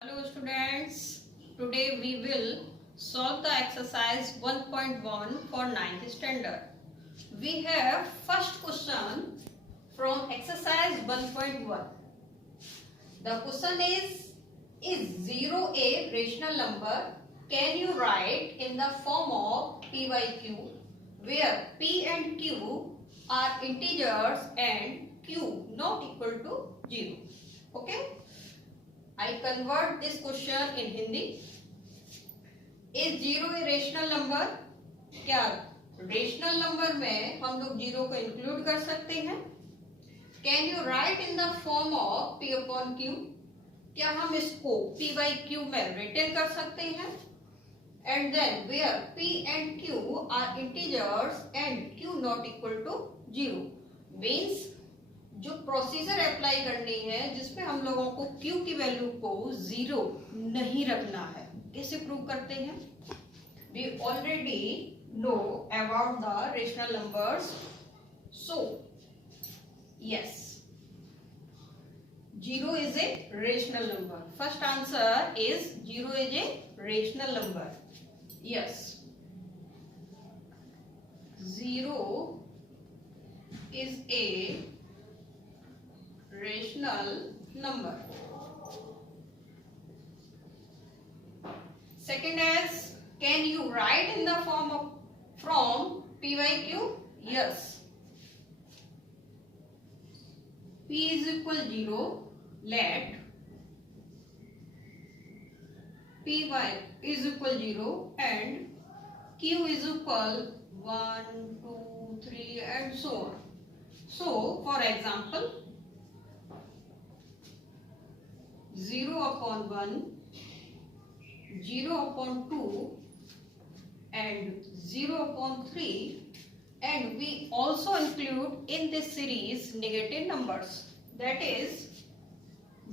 Hello students, today we will solve the exercise 1.1 for 9th standard. We have first question from exercise 1.1. The question is 0 a rational number? Can you write in the form of P by Q where P and Q are integers and Q not equal to 0? Okay. I convert this question in Hindi. Is 0 a rational number? क्या rational number में हम लोग 0 को include कर सकते हैं? Can you write in the form of P upon Q? क्या हम इसको P by Q में रिटर्न कर सकते हैं? And then where P and Q are integers and Q not equal to 0 means जो प्रोसीजर अप्लाई करनी है जिसमें हम लोगों को Q की वैल्यू को 0 नहीं रखना है, कैसे प्रूव करते हैं? We already know about the rational numbers. So yes, 0 is a rational number. First answer is 0 is a rational number. Yes, 0 is a rational number. Second is, can you write in the form of from P by Q? Yes. P is equal 0. Let P by is equal 0 and Q is equal 1, 2, 3 and so on. So, for example, 0 upon 1, 0 upon 2 and 0 upon 3, and we also include in this series negative numbers, that is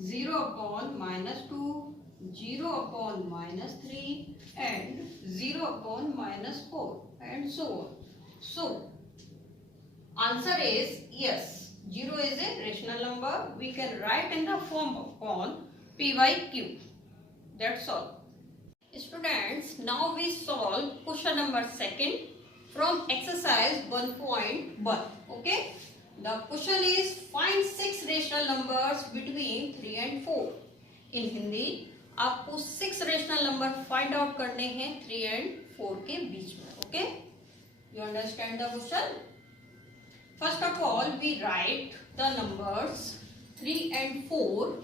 0 upon -2, 0 upon -3 and 0 upon -4 and so on. So answer is yes, 0 is a rational number. We can write in the form upon P by Q. That's all. Students, now we solve question number 2 from exercise 1.1. Okay. The question is find 6 rational numbers between 3 and 4. In Hindi, आपको 6 rational number find out करने हैं 3 and 4 के बीच में. Okay. You understand the question? First of all, we write the numbers 3 and 4.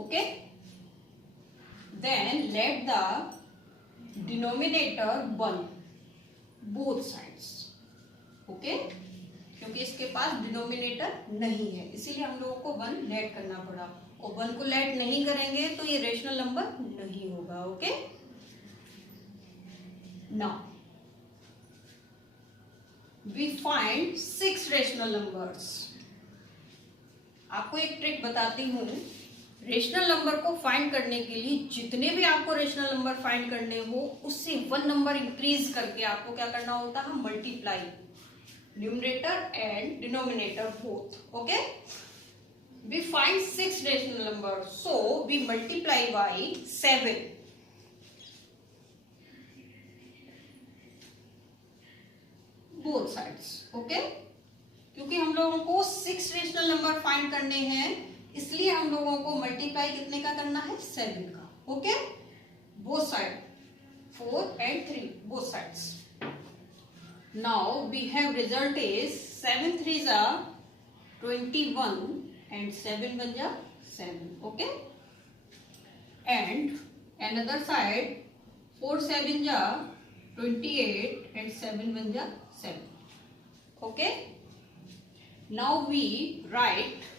Okay. Then let the denominator 1 both sides. Okay. क्योंकि इसके पास denominator नहीं है इसीलिए हम लोगों को 1 लेट करना पड़ा, और 1 को लेट नहीं करेंगे तो ये रेशनल नंबर नहीं होगा. Okay. Now we find 6 rational numbers. आपको एक ट्रिक बताती हूँ. रेशनल नंबर को फाइंड करने के लिए जितने भी आपको रेशनल नंबर फाइंड करने हो उससे 1 नंबर इंक्रीज करके आपको क्या करना होता है? Multiply numerator and denominator both. Okay. We find 6 rational number, so we multiply by 7. Both sides. Okay. क्योंकि हम लोगों को 6 रेशनल नंबर फाइंड करने हैं इसलिए हम लोगों को मल्टीप्लाई कितने का करना है? 7 का. Okay. Both side 4 and 3 both sides. Now we have result is 7 3s are 21 and 7 1s are 7. Okay. And another side 4 7s are 28 and 7 1s are 7. Okay. Now we write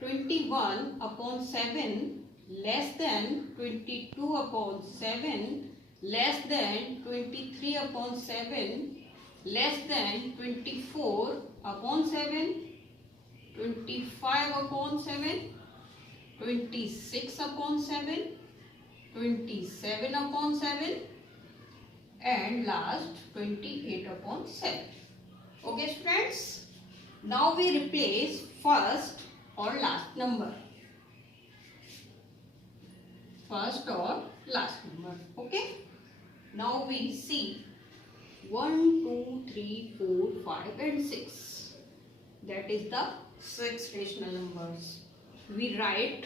21 upon 7 less than 22 upon 7 less than 23 upon 7 less than 24 upon 7 25 upon 7 26 upon 7 27 upon 7 and last 28 upon 7. Okay students, Now we replace first or last number. First or last number. Okay. Now we see 1, 2, 3, 4, 5 and 6. That is the 6 rational numbers. We write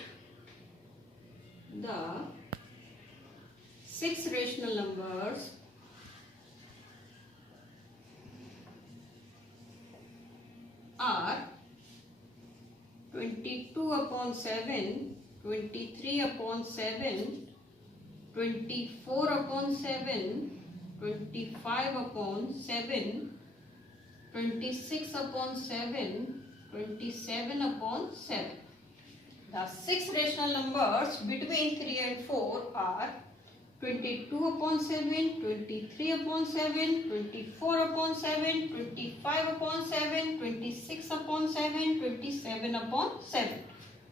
the 6 rational numbers are 22 upon 7, 23 upon 7, 24 upon 7, 25 upon 7, 26 upon 7, 27 upon 7. The 6 rational numbers between 3 and 4 are 22 upon 7, 23 upon 7, 24 upon 7, 25 upon 7, 26 upon 7, 27 upon 7.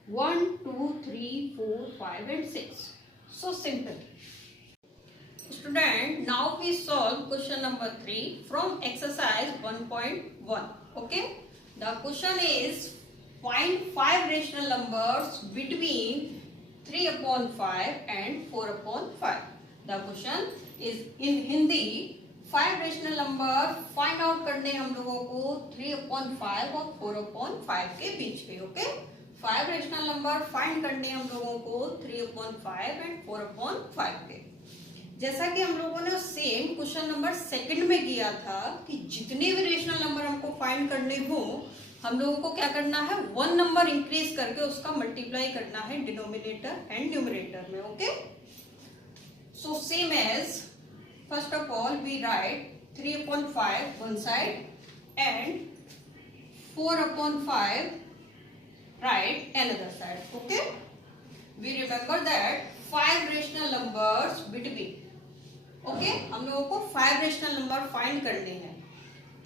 1, 2, 3, 4, 5 and 6. So simple. Student, now we solve question number 3 from exercise 1.1. Okay. The question is find 5 rational numbers between 3 upon 5 and 4 upon 5. The question is in Hindi. 5 rational number find out करने हम लोगों को 3/5 और 4/5 के बीच में. Okay. 5 rational number find करने हम लोगों को 3/5 एंड 4/5 के. जैसा कि हम लोगों ने सेम क्वेश्चन नंबर सेकंड में किया था कि जितने भी रेशनल नंबर हमको फाइंड करने हो हम लोगों को क्या करना है, 1 नंबर इंक्रीज करके उसका मल्टीप्लाई करना है डिनोमिनेटर एंड न्यूमरेटर में. Okay. So same as first of all we write 3/5 one side and 4/5 right another side. Okay. We remember that 5 rational numbers between. Okay. हम लोगों को 5 rational number find करने हैं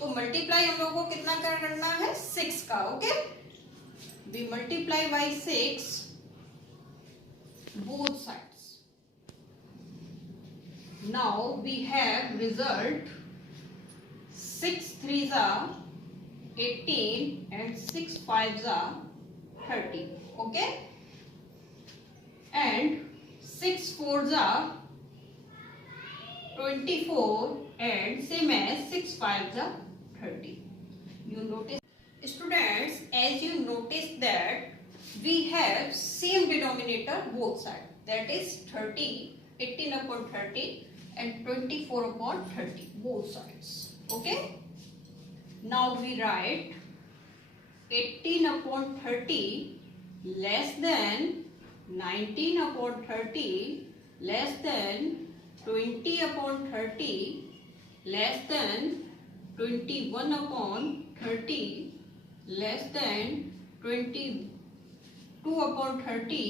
तो मल्टीप्लाई हम लोगों को कितना करना है, 6 का. Okay. We multiply by 6 both sides. Now we have result 6 3s are 18 and 6 5s are 30. Okay. And 6 4s are 24 and same as 6 5s are 30. You notice, students, as you notice that we have same denominator both sides, that is 30, 18/30 and 24/30 both sides. Okay. Now we write 18/30 less than 19/30 less than 20/30 less than 21/30 less than 22/30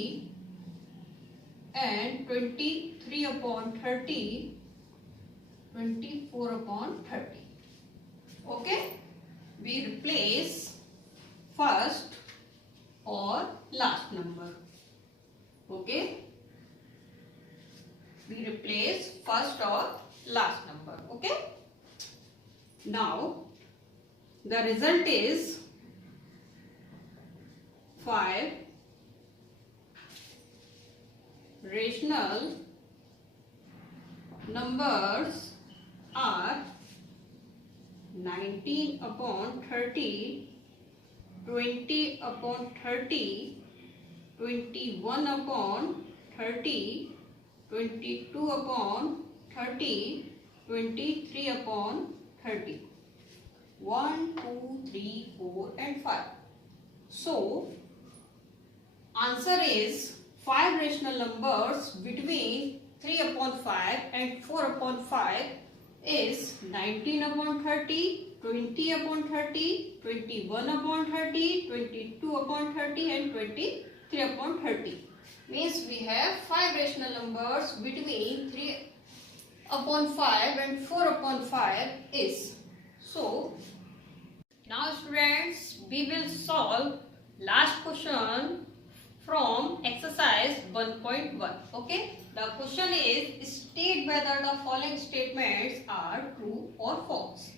and 23/30 24/30. Okay. We replace first or last number. Okay. We replace first or last number. Okay. Now the result is 5 rational numbers are 19/30, 20/30, 21/30, 22/30, 23/30. 1, 2, 3, 4 and 5. So answer is 5 rational numbers between 3/5 and 4/5 is 19/30, 20/30, 21/30, 22/30 and 23/30. Means we have 5 rational numbers between 3/5 and 4/5 is. So now students, we will solve last question from exercise 1.1. Okay. The question is state whether the following statements are true or false.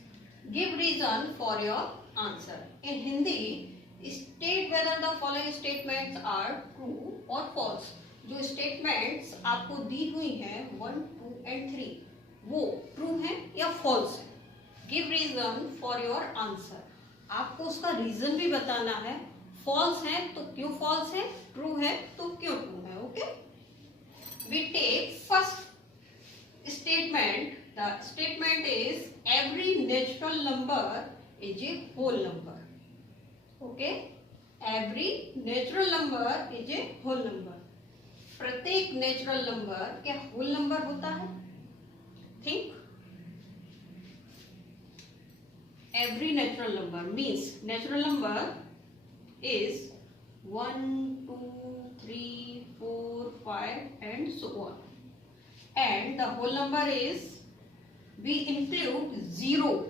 Give reason for your answer. In Hindi, state whether the following statements are true or false. जो statements आपको दी हुई हैं 1, 2 and 3 वो true है या false है. Give reason for your answer. आपको उसका reason भी बताना है. False है तो क्यों false है, true है तो क्यों true है. Okay? We take first statement. The statement is every natural number is a whole number. Okay? Every natural number is a whole number. प्रत्येक नेचुरल नंबर क्या होल नंबर होता है? Think. Every natural number means natural number is 1, 2, 3, 4, 5 and so on. And the whole number is, we include 0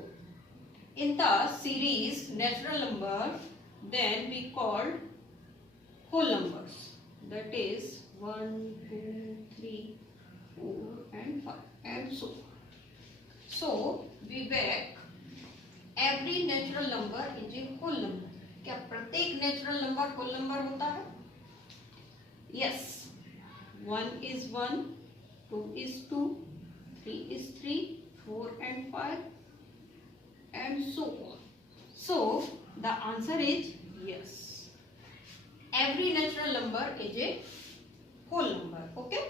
in the series natural number, then we called whole numbers. That is 1, 2, 3, 4 and 5 and so on. So we back every natural number is a whole number. क्या प्रत्येक natural number whole number होता है? Yes. 1 is 1, 2 is 2, 3 is 3, 4 and 5 and so on. So the answer is yes. Every natural number is a whole number. Okay.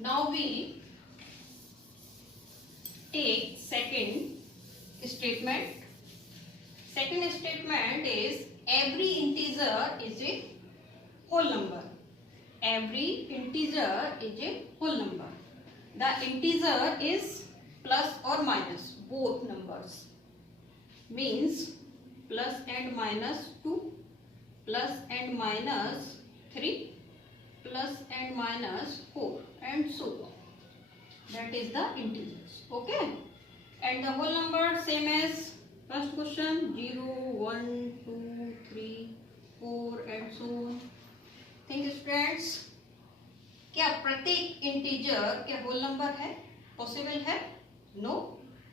Now we take second statement. Second statement is every integer is a whole number. Every integer is a whole number. The integer is plus or minus both numbers. Means plus and minus 2, plus and minus 3, plus and minus 4 and so on. That is the integers. Okay. And the whole number same as first question 0, 1, 2, 3, 4 and so on. Think students, क्या प्रत्येक integer क्या whole number है? Possible है? No.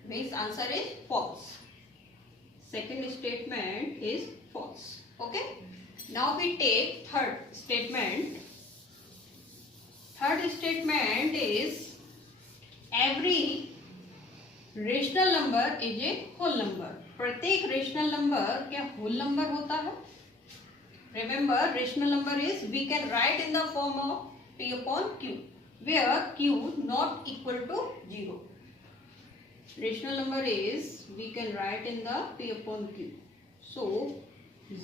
Means answer is false. Second statement is false. Okay. Now we take third statement. Third statement is every rational number is a whole number. प्रत्येक rational number क्या whole number होता है? Remember rational number is we can write in the form of p upon q where q not equal to 0. Rational number is we can write in the p upon q. So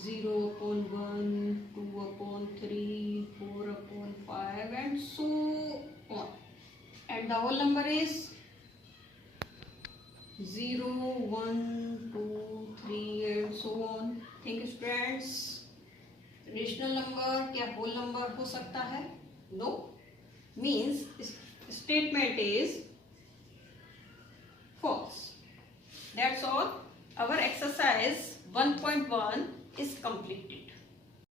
0 upon 1, 2 upon 3, 4 upon 5 and so on. And the whole number is 0, 1, 2, 3 and so on. Think students, rational number क्या whole number हो सकता है? No. Means statement is false. That's all. Our exercise 1.1 is completed.